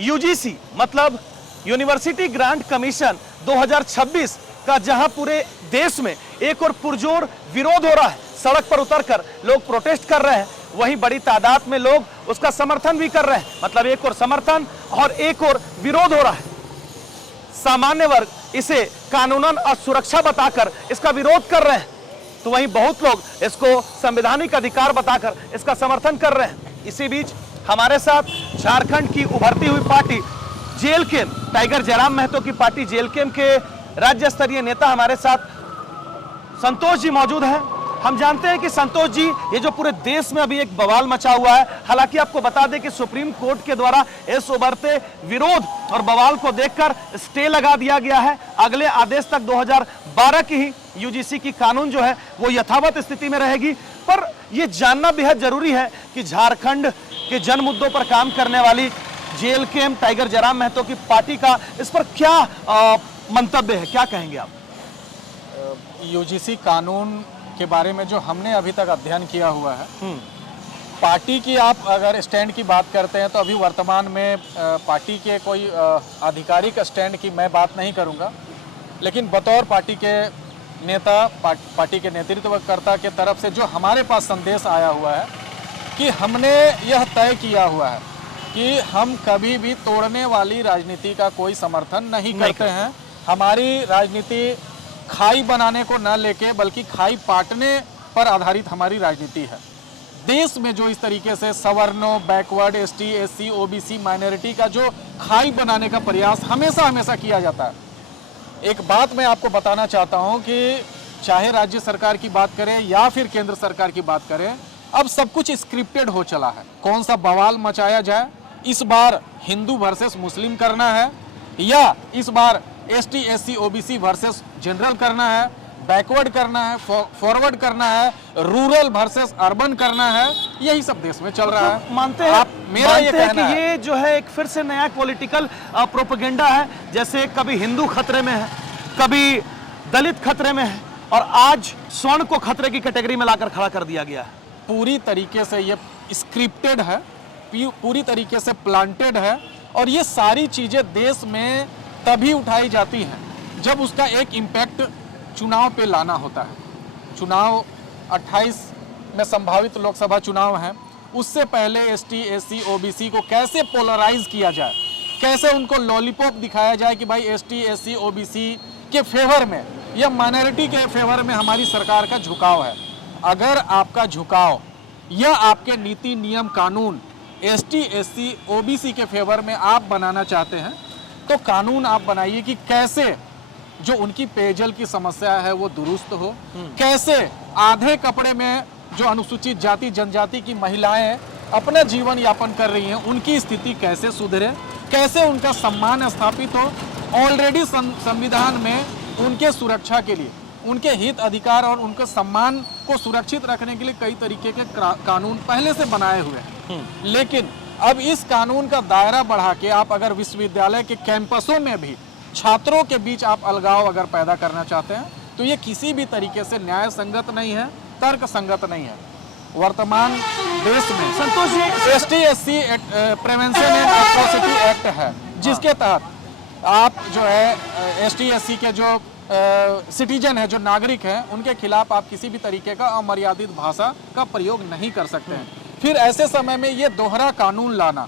UGC मतलब university grant commission 2026 का जहां पूरे देश में एक और पुरजोर विरोध हो रहा है, सड़क पर उतरकर लोग प्रोटेस्ट कर रहे हैं, वहीं बड़ी तादाद में लोग उसका समर्थन भी कर रहे हैं। मतलब एक और समर्थन और एक और विरोध हो रहा है। सामान्य वर्ग इसे कानूनन असुरक्षा बताकर इसका विरोध कर रहे हैं, तो वहीं बहुत लोग इसको संवैधानिक अधिकार बताकर इसका समर्थन कर रहे हैं। इसी बीच हमारे साथ झारखंड की उभरती हुई party JLKM, Tiger Jairam Mahato की पार्टी जेएलकेएम के राज्य स्तरीय नेता हमारे साथ संतोष जी मौजूद हैं। हम जानते हैं कि संतोष जी, ये जो पूरे देश में अभी एक बवाल मचा हुआ है, हालांकि आपको बता दें कि सुप्रीम कोर्ट के द्वारा इस उभरते विरोध और बवाल को देखकर स्टे लगा दिया गया है। अगले आदेश तक 2012 की ही यूजीसी की कानून जो है वो यथावत स्थिति में रहेगी। पर यह जानना बेहद जरूरी है कि झारखंड के जन मुद्दों पर काम करने वाली जेएलकेएम, टाइगर जयराम महतो की पार्टी का इस पर क्या मंतव्य है, क्या कहेंगे आप? यूजीसी कानून के बारे में जो हमने अभी तक अध्ययन किया हुआ है, पार्टी की आप अगर स्टैंड की बात करते हैं तो अभी वर्तमान में पार्टी के कोई आधिकारिक स्टैंड की मैं बात नहीं करूंगा, लेकिन बतौर पार्टी के नेता, पार्टी के नेतृत्वकर्ता के तरफ से जो हमारे पास संदेश आया हुआ है कि हमने यह तय किया हुआ है कि हम कभी भी तोड़ने वाली राजनीति का कोई समर्थन नहीं करते हैं। हमारी राजनीति खाई बनाने को न लेके बल्कि खाई पाटने पर आधारित हमारी राजनीति है। देश में जो इस तरीके से सवर्णों, backward, ST, SC, OBC, minority का जो खाई बनाने का प्रयास हमेशा किया जाता है। एक बात मैं आपको बताना चाहता हूं कि चाहे राज्य सरकार की बात करें या फिर केंद्र सरकार की बात करें, अब सब कुछ स्क्रिप्टेड हो चला है। कौन सा बवाल मचाया जाए, इस बार हिंदू वर्सेस मुस्लिम करना है या इस बार ST, SC, OBC versus general करना है, बैकवर्ड करना है, फॉरवर्ड करना है, रूरल वर्सेस अर्बन करना है, यही सब देश में चल रहा है। मानते हैं आप मेरा ये कहना कि है ये जो है एक फिर से नया पॉलिटिकल प्रोपेगेंडा है। जैसे कभी हिंदू खतरे में है, कभी दलित खतरे में है, और आज स्वर्ण को खतरे की कैटेगरी में लाकर खड़ा कर दिया गया है। पूरी तरीके से ये स्क्रिप्टेड है, पूरी तरीके से प्लांटेड है, और ये सारी चीजें देश में तभी उठाई जाती हैं जब उसका एक इम्पैक्ट चुनाव पे लाना होता है। चुनाव 28 में संभावित लोकसभा चुनाव हैं, उससे पहले एसटी, एससी, ओबीसी को कैसे पोलराइज किया जाए, कैसे उनको लॉलीपॉप दिखाया जाए कि भाई एसटी, एससी, ओबीसी के फेवर में या माइनॉरिटी के फेवर में हमारी सरकार का झुकाव है। अगर आपका झुकाव या आपके नीति, नियम, कानून एसटी, एससी, ओबीसी के फेवर में आप बनाना चाहते हैं तो कानून आप बनाइए कि कैसे जो उनकी पेयजल की समस्या है वो दुरुस्त हो, कैसे आधे कपड़े में जो अनुसूचित जाति जनजाति की महिलाएं अपना जीवन यापन कर रही हैं उनकी स्थिति कैसे सुधरे, कैसे उनका सम्मान स्थापित हो। ऑलरेडी संविधान में उनके सुरक्षा के लिए, उनके हित, अधिकार और उनके सम्मान को सुरक्षित रखने के लिए कई तरीके के कानून पहले से बनाए हुए हैं। लेकिन अब इस कानून का दायरा बढ़ा के आप अगर विश्वविद्यालय के कैंपसों में भी छात्रों के बीच आप अलगाव अगर पैदा करना चाहते हैं तो ये किसी भी तरीके से न्याय संगत नहीं है, तर्क संगत नहीं है। वर्तमान देश में Santosh ji, ST, SC prevention and atrocity act है, जिसके तहत आप जो है एसटी, एससी के जो सिटीजन है, जो नागरिक हैं, उनके खिलाफ आप किसी भी तरीके का अमर्यादित भाषा का प्रयोग नहीं कर सकते हैं। फिर ऐसे समय में ये दोहरा कानून लाना,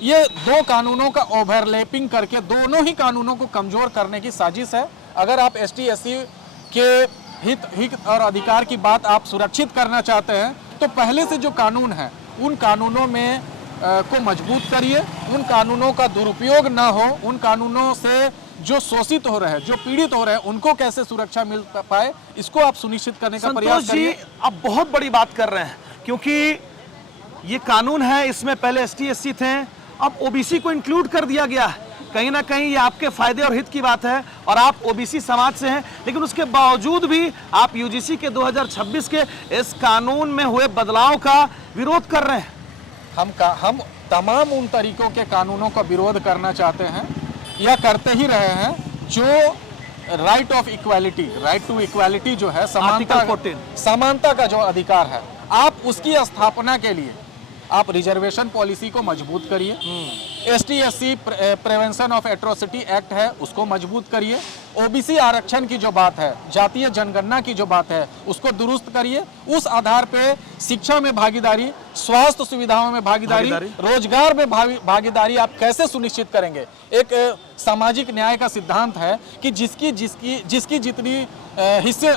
ये दो कानूनों का ओवरलैपिंग करके दोनों ही कानूनों को कमजोर करने की साजिश है। अगर आप एसटी, एससी के हित और अधिकार की बात आप सुरक्षित करना चाहते हैं तो पहले से जो कानून है उन कानूनों में को मजबूत करिए, उन कानूनों का दुरुपयोग ना हो, उन कानूनों से जो शोषित हो रहे हैं, जो पीड़ित हो रहे हैं, उनको कैसे सुरक्षा मिल पाए, इसको आप सुनिश्चित करने का प्रयास करिए। संतोष जी, आप बहुत बड़ी बात कर रहे हैं, क्योंकि ये कानून है, इसमें पहले एसटी, एससी थे, अब ओबीसी को इंक्लूड कर दिया गया है। कहीं ना कहीं ये आपके फायदे और हित की बात है, और आप ओबीसी समाज से हैं, लेकिन उसके बावजूद भी आप यूजीसी के 2026 के इस कानून में हुए बदलाव का विरोध कर रहे हैं। हम तमाम उन तरीकों के कानूनों का विरोध करना चाहते हैं या करते ही रहे हैं जो right of equality, right to equality जो है, समानता का जो अधिकार है, आप उसकी स्थापना के लिए आप रिजर्वेशन पॉलिसी को मजबूत करिए। ST/SC prevention of atrocity act है, उसको मजबूत करिए। ओबीसी आरक्षण की जो बात है, जातीय जनगणना की जो बात है, उसको दुरुस्त करिए। उस आधार पे शिक्षा में भागीदारी, स्वास्थ्य सुविधाओं में भागीदारी, रोजगार में भागीदारी आप कैसे सुनिश्चित करेंगे? एक सामाजिक न्याय का सिद्धांत है कि जिसकी जितनी हिस्से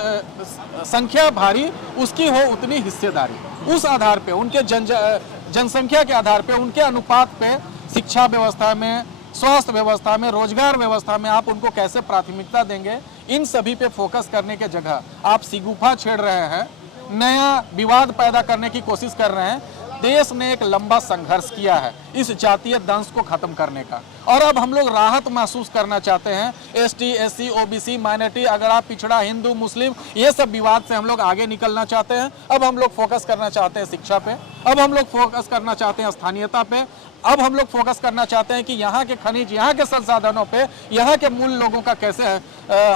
संख्या भारी, उसकी हो उतनी हिस्सेदारी। उस आधार पे, उनके जनसंख्या के आधार पे, उनके अनुपात पे शिक्षा व्यवस्था में, स्वास्थ्य व्यवस्था में, रोजगार व्यवस्था में आप उनको कैसे प्राथमिकता देंगे, इन सभी पे फोकस करने के जगह आप सिगुफा छेड़ रहे हैं, नया विवाद पैदा करने की कोशिश कर रहे हैं। देश ने एक लंबा संघर्ष किया है इस जातीय दंश को खत्म करने का, और अब हम लोग राहत महसूस करना चाहते हैं। ST/SC, OBC, माइनॉरिटी, अगर आप पिछड़ा, हिंदू, मुस्लिम, ये सब विवाद से हम लोग आगे निकलना चाहते हैं। अब हम लोग फोकस करना चाहते हैं शिक्षा पे, अब हम लोग फोकस करना चाहते हैं स्थानीयता पे, अब हम लोग फोकस करना चाहते हैं कि यहाँ के खनिज, यहाँ के संसाधनों पे, यहाँ के मूल लोगों का कैसे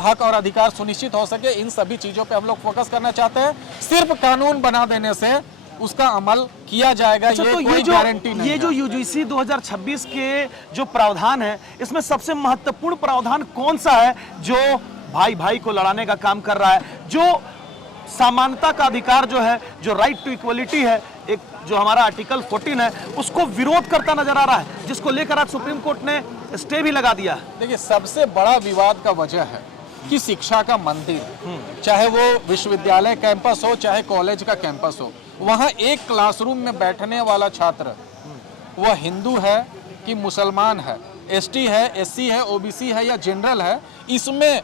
हक और अधिकार सुनिश्चित हो सके, इन सभी चीज़ों पे हम लोग फोकस करना चाहते हैं। सिर्फ कानून बना देने से उसका अमल किया जाएगा, अच्छा, ये तो कोई गारंटी नहीं ये है। जो UGC 2026 के जो प्रावधान है, इसमें सबसे महत्वपूर्ण प्रावधान कौन सा है जो भाई भाई को लड़ाने का काम कर रहा है, जो समानता का अधिकार जो है, जो राइट टू इक्वलिटी है, एक जो हमारा आर्टिकल 14 है, उसको विरोध करता नजर आ रहा है, जिसको लेकर आज सुप्रीम कोर्ट ने स्टे भी लगा दिया? देखिए, सबसे बड़ा विवाद का वजह है कि शिक्षा का मंदिर, चाहे वो विश्वविद्यालय कैंपस हो, चाहे कॉलेज का कैंपस हो, वहाँ एक क्लासरूम में बैठने वाला छात्र वह हिंदू है कि मुसलमान है, ST है, SC है, OBC है या जनरल है, इसमें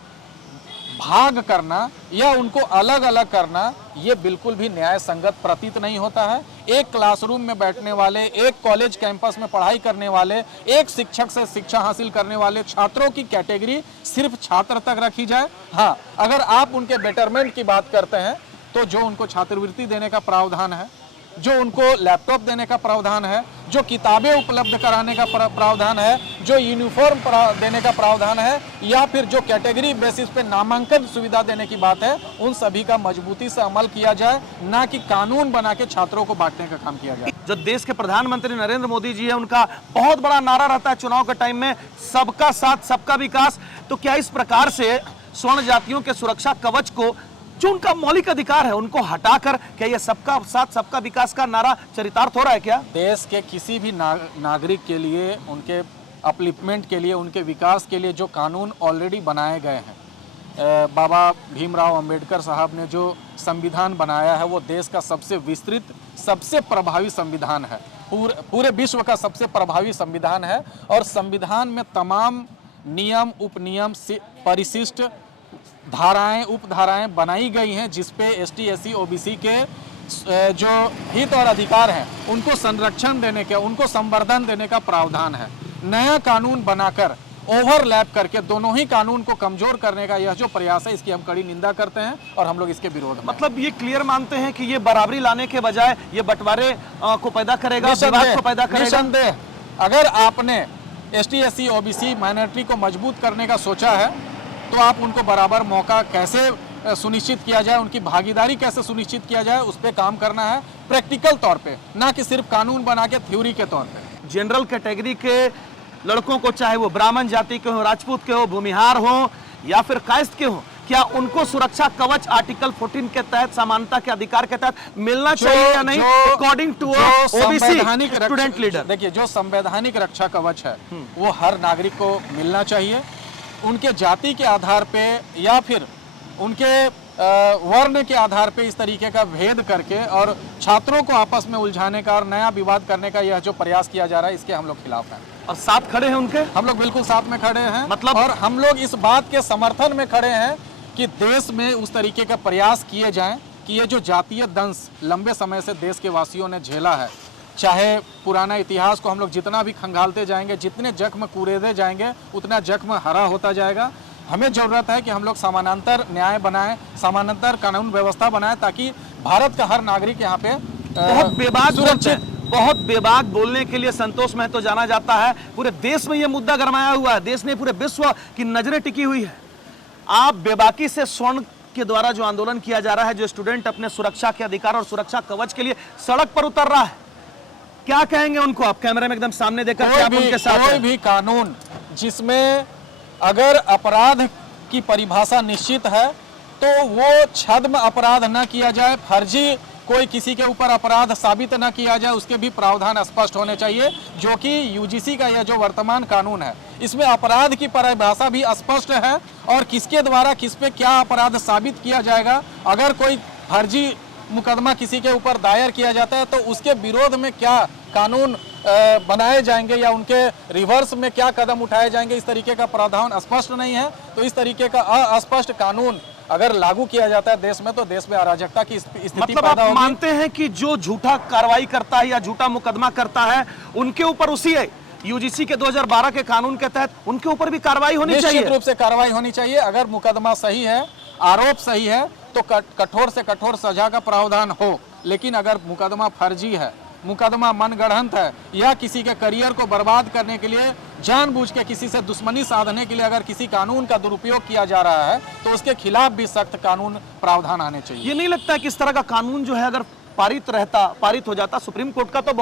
भाग करना या उनको अलग अलग करना, ये बिल्कुल भी न्याय संगत प्रतीत नहीं होता है। एक क्लासरूम में बैठने वाले, एक कॉलेज कैंपस में पढ़ाई करने वाले, एक शिक्षक से शिक्षा हासिल करने वाले छात्रों की कैटेगरी सिर्फ छात्र तक रखी जाए। हाँ, अगर आप उनके बेटरमेंट की बात करते हैं तो जो उनको छात्रवृत्ति देने का प्रावधान है, जो उनको लैपटॉप देने का प्रावधान है, जो किताबें उपलब्ध कराने का प्रावधान है, जो यूनिफॉर्म देने का प्रावधान है, या फिर जो कैटेगरी बेसिस पे नामांकन सुविधा देने की बात है, उन सभी का मजबूती से अमल किया जाए, ना कि कानून बना के छात्रों को बांटने का काम किया जाए। जो देश के प्रधानमंत्री नरेंद्र मोदी जी है, उनका बहुत बड़ा नारा रहता है चुनाव के टाइम में, सबका साथ सबका विकास। तो क्या इस प्रकार से स्वर्ण जातियों के सुरक्षा कवच को, जो उनका मौलिक अधिकार है, उनको हटाकर क्या ये सबका साथ सबका विकास का नारा चरितार्थ हो रहा है क्या? देश के किसी भी नागरिक के लिए, उनके अपलिफ्टमेंट के लिए, उनके विकास के लिए जो कानून ऑलरेडी बनाए गए हैं, बाबा भीमराव अंबेडकर साहब ने जो संविधान बनाया है, वो देश का सबसे विस्तृत, सबसे प्रभावी संविधान है, पूरे विश्व का सबसे प्रभावी संविधान है। और संविधान में तमाम नियम, उपनियम, परिशिष्ट धाराएं, उपधाराएं बनाई गई हैं, जिसपे ST/SC, OBC के जो हित और अधिकार हैं, उनको संरक्षण देने के, उनको संवर्धन देने का प्रावधान है। नया कानून बनाकर ओवरलैप करके दोनों ही कानून को कमजोर करने का यह जो प्रयास है, इसकी हम कड़ी निंदा करते हैं और हम लोग इसके विरोध में। मतलब ये क्लियर मानते हैं कि ये बराबरी लाने के बजाय ये बंटवारे को पैदा करेगा, विवाद को पैदा करेगा? निसंदेह, अगर आपने ST/SC, OBC, माइनॉरिटी को मजबूत करने का सोचा है, तो आप उनको बराबर मौका कैसे सुनिश्चित किया जाए, उनकी भागीदारी कैसे सुनिश्चित किया जाए, उस पर काम करना है प्रैक्टिकल तौर पे, ना कि सिर्फ कानून बना के थ्योरी के तौर पे। जनरल कैटेगरी के लड़कों को, चाहे वो ब्राह्मण जाति के हो, राजपूत के हो, भूमिहार हो या फिर कायस्थ के हो, क्या उनको सुरक्षा कवच आर्टिकल 14 के तहत, समानता के अधिकार के तहत मिलना चाहिए या नहीं, according to OBC student leader? देखिए, जो संवैधानिक रक्षा कवच है वो हर नागरिक को मिलना चाहिए। उनके जाति के आधार पे या फिर उनके वर्ण के आधार पे इस तरीके का भेद करके और छात्रों को आपस में उलझाने का और नया विवाद करने का यह जो प्रयास किया जा रहा है, इसके हम लोग खिलाफ हैं। और साथ खड़े हैं उनके? हम लोग बिल्कुल साथ में खड़े हैं, मतलब, और हम लोग इस बात के समर्थन में खड़े हैं कि देश में उस तरीके का प्रयास किए जाएं कि ये जो जातीय दंश लंबे समय से देश के वासियों ने झेला है, चाहे पुराना इतिहास को हम लोग जितना भी खंगालते जाएंगे, जितने जख्म कुरेदे जाएंगे, उतना जख्म हरा होता जाएगा। हमें जरूरत है कि हम लोग समानांतर न्याय बनाएं, समानांतर कानून व्यवस्था बनाएं, ताकि भारत का हर नागरिक यहाँ पे बहुत बेबाक बहुत बेबाक बोलने के लिए संतोष महतो जाना जाता है। पूरे देश में यह मुद्दा गरमाया हुआ है, देश में पूरे विश्व की नजरें टिकी हुई है। आप बेबाकी से स्वर्ण के द्वारा जो आंदोलन किया जा रहा है, जो स्टूडेंट अपने सुरक्षा के अधिकार और सुरक्षा कवच के लिए सड़क पर उतर रहा है, क्या कहेंगे उनको आप कैमरे में एकदम सामने देखकर के आप उनके साथ कोई हैं? भी कानून जिसमें अगर अपराध की परिभाषा निश्चित है तो वो छद्म अपराध न किया जाए, फर्जी कोई किसी के ऊपर अपराध साबित न किया जाए, उसके भी प्रावधान स्पष्ट होने चाहिए, जो कि यूजीसी का यह जो वर्तमान कानून है इसमें अपराध की परिभाषा भी स्पष्ट है और किसके द्वारा किस पे क्या अपराध साबित किया जाएगा। अगर कोई फर्जी मुकदमा किसी के ऊपर दायर किया जाता है तो उसके विरोध में क्या कानून बनाए जाएंगे या उनके रिवर्स में क्या कदम उठाए जाएंगे, इस तरीके का प्रावधान स्पष्ट नहीं है। तो इस तरीके का अस्पष्ट कानून अगर लागू किया जाता है देश में तो देश में अराजकता की स्थिति मतलब पैदा आप होगी। मानते हैं कि जो झूठा कार्रवाई करता है या झूठा मुकदमा करता है उनके ऊपर उसी है यूजीसी के 2012 के कानून के तहत उनके ऊपर भी कार्रवाई होनी चाहिए? निश्चित रूप से कार्रवाई होनी चाहिए। अगर मुकदमा सही है, आरोप सही है तो कठोर से कठोर सजा का प्रावधान हो, लेकिन अगर मुकदमा फर्जी है, मुकदमा मनगढ़ंत है या किसी के करियर को बर्बाद करने के लिए जानबूझ के किसी से दुश्मनी साधने के लिए अगर किसी कानून का दुरुपयोग किया जा रहा है तो उसके खिलाफ भी सख्त कानून प्रावधान आने चाहिए। ये नहीं लगता कि इस तरह का कानून जो है अगर पारित हो जाता, सुप्रीम कोर्ट का तो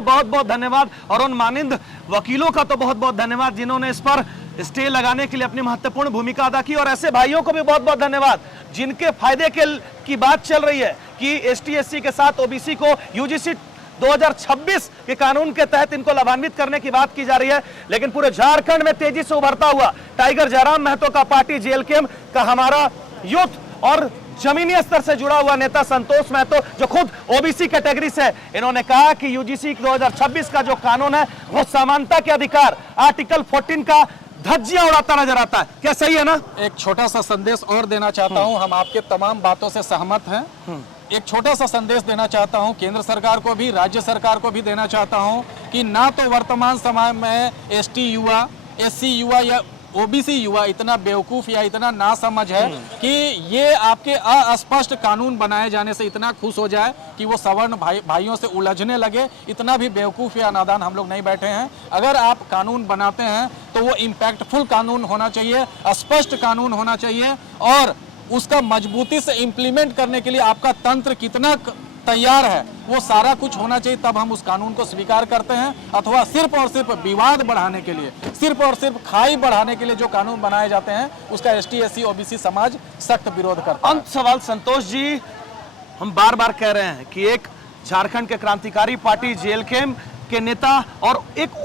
बहुत बहुत धन्यवाद और उन मानिंद वकीलों का तो बहुत बहुत धन्यवाद जिन्होंने इस पर स्टे लगाने के लिए अपनी महत्वपूर्ण भूमिका अदा की, और ऐसे भाइयों को भी बहुत बहुत धन्यवाद जिनके फायदे की बात चल रही है कि एसटी एससी के साथ ओबीसी को यूजीसी 2026 के कानून के तहत इनको लाभान्वित करने की बात की जा रही है। लेकिन पूरे झारखंड में तेजी से उभरता हुआ टाइगर जयराम महतो का पार्टी जेएलकेएम का हमारा यूथ और जमीनी स्तर से जुड़ा हुआ नेता संतोष महतो जो खुद ओबीसी कैटेगरी से, इन्होंने कहा कि यूजीसी 2026 का जो कानून है वो समानता के अधिकार आर्टिकल 14 का धज्जियां उड़ाता नजर आता है। क्या सही है ना? एक छोटा सा संदेश और देना चाहता हूं, हम आपके तमाम बातों से सहमत हैं। एक छोटा सा संदेश देना चाहता हूं केंद्र सरकार को भी, राज्य सरकार को भी देना चाहता हूं कि ना तो वर्तमान समय में एसटी युवा, एससी युवा या ओबीसी युवा इतना बेवकूफ या इतना नासमझ है कि ये आपके अस्पष्ट कानून बनाए जाने से इतना खुश हो जाए कि वो सवर्ण भाइयों से उलझने लगे। इतना भी बेवकूफ या नादान हम लोग नहीं बैठे हैं। अगर आप कानून बनाते हैं तो वो इम्पैक्टफुल कानून होना चाहिए, स्पष्ट कानून होना चाहिए और उसका मजबूती से इम्प्लीमेंट करने के लिए आपका तंत्र कितना तैयार है वो सारा कुछ होना चाहिए, तब हम उस कानून को स्वीकार करते हैं। अथवा सिर्फ और सिर्फ विवाद बढ़ाने के लिए, सिर्फ और सिर्फ खाई बढ़ाने के लिए जो कानून बनाए जाते हैं उसका एसटी एससी ओबीसी समाज सख्त विरोध करता है। अंत सवाल संतोष जी, हम बार बार कह रहे हैं कि एक झारखंड के क्रांतिकारी पार्टी जेएलकेएम के नेता और एक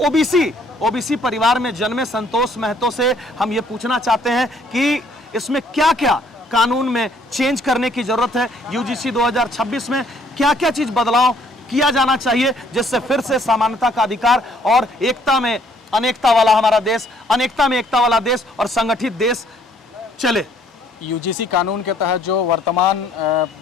ओबीसी परिवार में जन्मे संतोष महतो से हम ये पूछना चाहते हैं कि इसमें क्या क्या कानून में चेंज करने की जरूरत है, यूजीसी 2026 में क्या क्या चीज बदलाव किया जाना चाहिए जिससे फिर से समानता का अधिकार और एकता में अनेकता वाला हमारा देश, अनेकता में एकता वाला देश और संगठित देश चले। यूजीसी कानून के तहत जो वर्तमान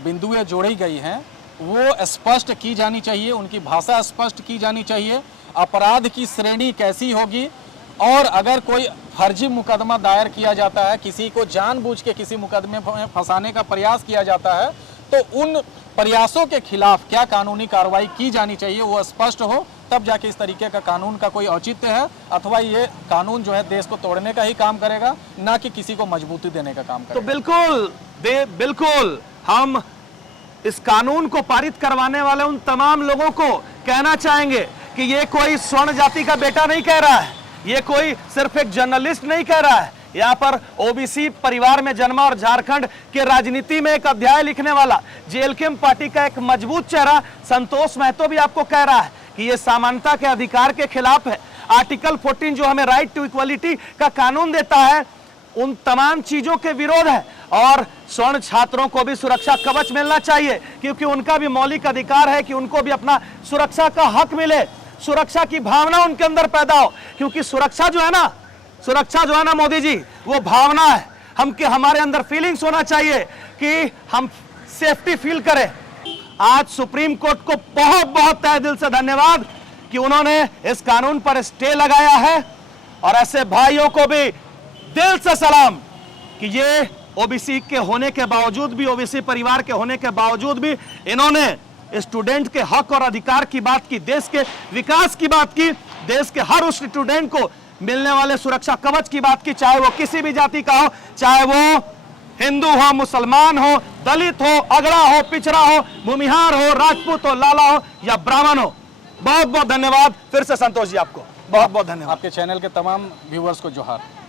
बिंदुएं जोड़ी गई हैं वो स्पष्ट की जानी चाहिए, उनकी भाषा स्पष्ट की जानी चाहिए, अपराध की श्रेणी कैसी होगी और अगर कोई फर्जी मुकदमा दायर किया जाता है, किसी को जानबूझ के किसी मुकदमे में फंसाने का प्रयास किया जाता है तो उन प्रयासों के खिलाफ क्या कानूनी कार्रवाई की जानी चाहिए वो स्पष्ट हो, तब जाके इस तरीके का कानून का कोई औचित्य है। अथवा ये कानून जो है देश को तोड़ने का ही काम करेगा, ना कि किसी को मजबूती देने का काम करेगा। तो बिल्कुल हम इस कानून को पारित करवाने वाले उन तमाम लोगों को कहना चाहेंगे कि ये कोई स्वर्ण जाति का बेटा नहीं कह रहा है, ये कोई सिर्फ एक जर्नलिस्ट नहीं कह रहा है, यहाँ पर ओबीसी परिवार में जन्मा और झारखंड के राजनीति में एक अध्याय लिखने वाला जेएलकेएम पार्टी का एक मजबूत चेहरा संतोष महतो भी आपको कह रहा है कि ये समानता के अधिकार के खिलाफ है। आर्टिकल 14 जो हमें राइट टू इक्वलिटी का कानून देता है उन तमाम चीजों के विरोध है और स्वर्ण छात्रों को भी सुरक्षा कवच मिलना चाहिए क्योंकि उनका भी मौलिक अधिकार है कि उनको भी अपना सुरक्षा का हक मिले, सुरक्षा की भावना उनके अंदर पैदा हो, क्योंकि सुरक्षा जो है ना मोदी जी वो भावना है। हमारे अंदर फीलिंग्स होना चाहिए कि हम सेफ्टी फील करें। आज सुप्रीम कोर्ट को बहुत बहुत तहे दिल से धन्यवाद कि उन्होंने इस कानून पर स्टे लगाया है और ऐसे भाइयों को भी दिल से सलाम कि ये ओबीसी के होने के बावजूद भी, ओबीसी परिवार के होने के बावजूद भी इन्होंने स्टूडेंट के हक और अधिकार की बात की, देश के विकास की बात की, देश के हर उस स्टूडेंट को मिलने वाले सुरक्षा कवच की बात की, चाहे वो किसी भी जाति का हो, चाहे वो हिंदू हो, मुसलमान हो, दलित हो, अगड़ा हो, पिछड़ा हो, भूमिहार हो, राजपूत हो, लाला हो या ब्राह्मण हो, बहुत बहुत धन्यवाद। फिर से संतोष जी आपको बहुत बहुत धन्यवाद। आपके चैनल के तमाम व्यूअर्स को जोहार।